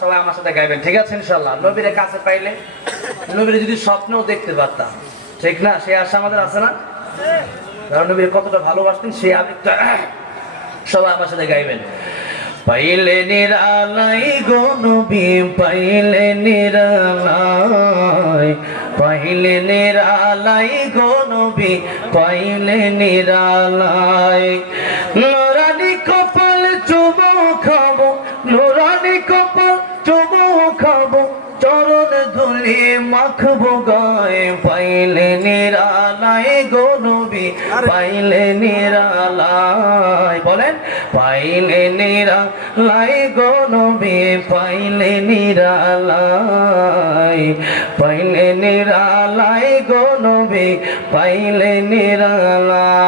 সবাই আমার সাথে গাইবেন, ঠিক আছে ইনশাআল্লাহ। নবীর কাছে পাইলে নবীর যদি স্বপ্নেও দেখতে পারতাম, ঠিক না? সেই আশা আমাদের আছে না? কারণ নবীর কতটা ভালোবাসতেন সেই আবেগটা সবাই আমার সাথে গাইবেন। পাইলে নিরালাই গো নবী, পাইলে নিরালাই, পাইলে নিরালাই গো নবী, পাইলে নিরালাই। নুরানি কপাল চুমু খাবো, নুরানি কপাল চুমু খাবো, চরণ ধুলি মাখবো গায়ে। পাইলে নিরালাই গো নবী, পাইলে নিরালাই, বলেন পাইলে নিরালাই গো নবী, পাইলে নিরালাই, পাইলে নিরালাই গো নবী, পাইলে নিরালাই।